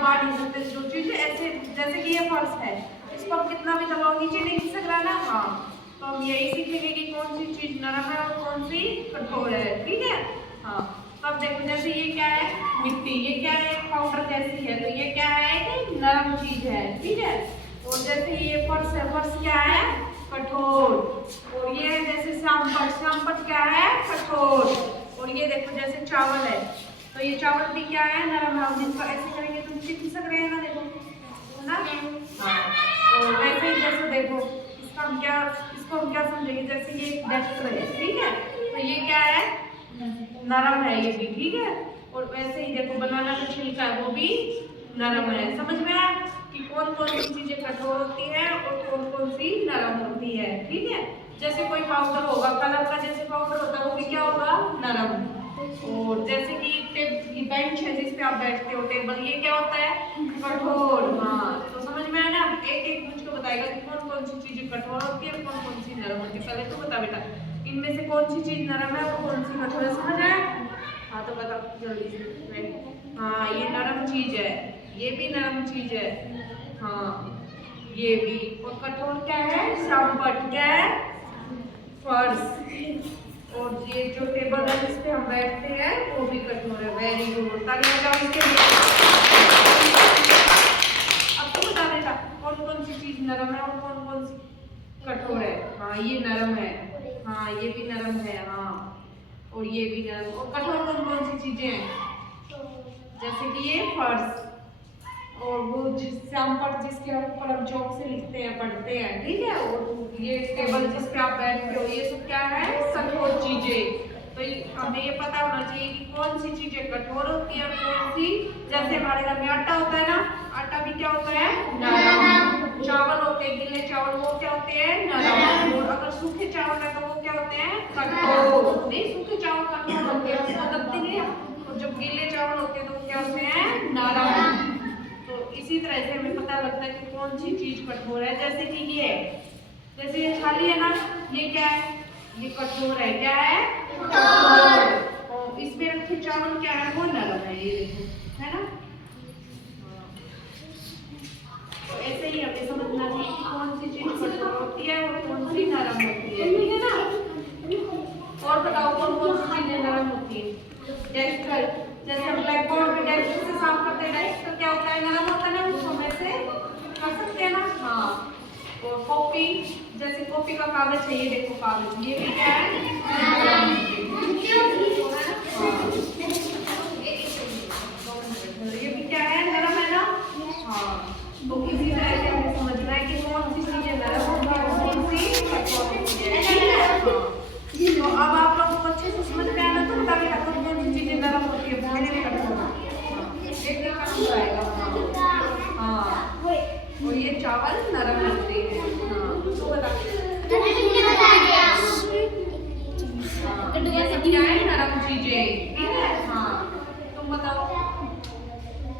दबा नहीं सकते जो चीज ऐसे, जैसे कि ये फर्श है, इसको आप कितना भी दबाओ नीचे नहीं खिसक रहा ना। हाँ, तो हम यही सीखेंगे कि कौन सी चीज नरम है और कौन सी कठोर है। ठीक है। हाँ, तो अब देखो जैसे ये क्या है, मिट्टी, ये क्या है, पाउडर जैसी है, तो ये क्या है, कि नरम चीज है। ठीक है। और जैसे ये फर्श है, फर्श क्या है, कठोर। और ये है जैसे सांपट, सांपट क्या है, कठोर। और ये देखो जैसे चावल है, तो ये चावल भी क्या है, नरम है। हम इसको ऐसे करेंगे तो नीचे खिसक रहे हैं ना, देखो ना। हाँ, तो वैसे ही जैसे देखो इसका हम क्या, इसको हम क्या समझेंगे, जैसे ये एक डेस्क है। ठीक है, तो ये क्या है, नरम है ये भी। ठीक है। और वैसे ही देखो बनाना का छिलका है, वो भी नरम है। समझ में आया कि कौन कौन सी चीजें कठोर होती है और कौन कौन सी नरम होती है। ठीक है। जैसे कोई पाउडर होगा, कलर का जैसे पाउडर होता है, वो भी क्या होगा, नरम। और जैसे कि बेंच है जिस पे आप बैठते हो, टेबल, ये क्या होता है, कठोर। हाँ, तो समझ में आया ना। एक एक मुझको बताएगा कि कौन कौन सी चीजें कठोर होती है और कौन कौन सी नरम होती है। पहले तो बता बेटा, इनमें से कौन सी चीज नरम है और कौन सी कठोर है, समझ आया। हाँ, तो बताओ जल्दी से। हाँ, ये नरम चीज है, ये भी नरम चीज है। हाँ, ये भी। और कठोर क्या है, सांपट, क्या है, फर्श। और ये जो टेबल है जिस पे हम बैठते हैं, वो भी कठोर है। वेरी गुड, ताली बजाओ इसके लिए। अब तो बता बेटा कौन कौन सी चीज नरम है और कौन कौन सी कठोर है। हाँ, ये नरम है। हाँ, ये भी नरम है। हाँ, और ये भी नरम। और कठोर कौन कौन सी चीजें हैं, जैसे कि ये फर्श और वो सांपट जिसके ऊपर हम चौक से लिखते हैं, पढ़ते हैं। ठीक है। और ये टेबल जिस पे आप बैठते हो, ये सब क्या है, कठोर चीजें। तो हमें ये पता होना चाहिए कि कौन सी चीजें कठोर होती है और कौन सी, जैसे हमारे घर में आटा होता है ना, आटा भी क्या होता है, नरम। चावल होते हैं, गीले चावल, वो क्या होते हैं, नरम। और अगर सूखे चावल है तो वो क्या होते हैं, कठोर। नहीं, सूखे चावल कठोर होते हैं, उसको दबते नहीं है। और जब गीले चावल होते हैं तो वो क्या होते हैं, नरम। तो इसी तरह से हमें पता लगता है कि कौन सी चीज कठोर है। जैसे कि ये, जैसे ये थाली है ना, ये क्या है, ये कठोर है। क्या है, कठोर। और इसमें रखे चावल क्या है, वो नरम है। ये देखो, है ना। तो ऐसे ही हमें समझना चाहिए कि कौन सी चीज कठोर होती है और कौन सी नरम होती है। ठीक है ना। और बताओ कौन कौन सी चीजें नरम होती है। डेस्क, जैसे हम ब्लैक बोर्ड पे डेस्क से साफ करते हैं, डेस्क का क्या होता है, नरम होता है ना, उसको हम ऐसे कर सकते हैं ना। हाँ, और कॉपी, जैसे कॉपी का कागज है, ये देखो कागज, ये भी क्या है, ये भी क्या है, नरम है ना। हाँ, तो इसी तरह से हमें समझना है कि कौन सी चीजें नरम होती है और कौन सी कठोर होती है। तो अब आप लोगों को अच्छे से समझ में आया ना, तो बताइए कौन कौन सी चीजें नरम होती है, पहले भी कठोर होती है। एक काम आएगा। हाँ, और ये चावल नरम होते हैं। हाँ, तो बताइए ये सब क्या है, नरम चीजें। ठीक है। हाँ, तुम बताओ।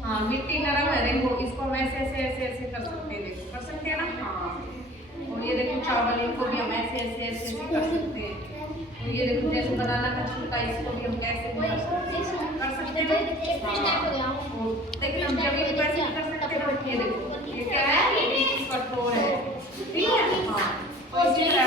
हाँ, मिट्टी नरम है, देखो इसको हम ऐसे ऐसे ऐसे ऐसे कर सकते हैं, देखो कर सकते हैं ना। हाँ, और ये देखो चावल, इनको भी हम ऐसे ऐसे ऐसे ऐसे कर सकते हैं। और ये देखो जैसे बनाना का छिलका, इसको भी हम कैसे भी कर सकते हैं। हाँ, देखिए हम जब ये कैसे कर सकते हैं, ये देखो ये क्या है, ये कठोर है। ठीक है। हाँ, तो इसी तरह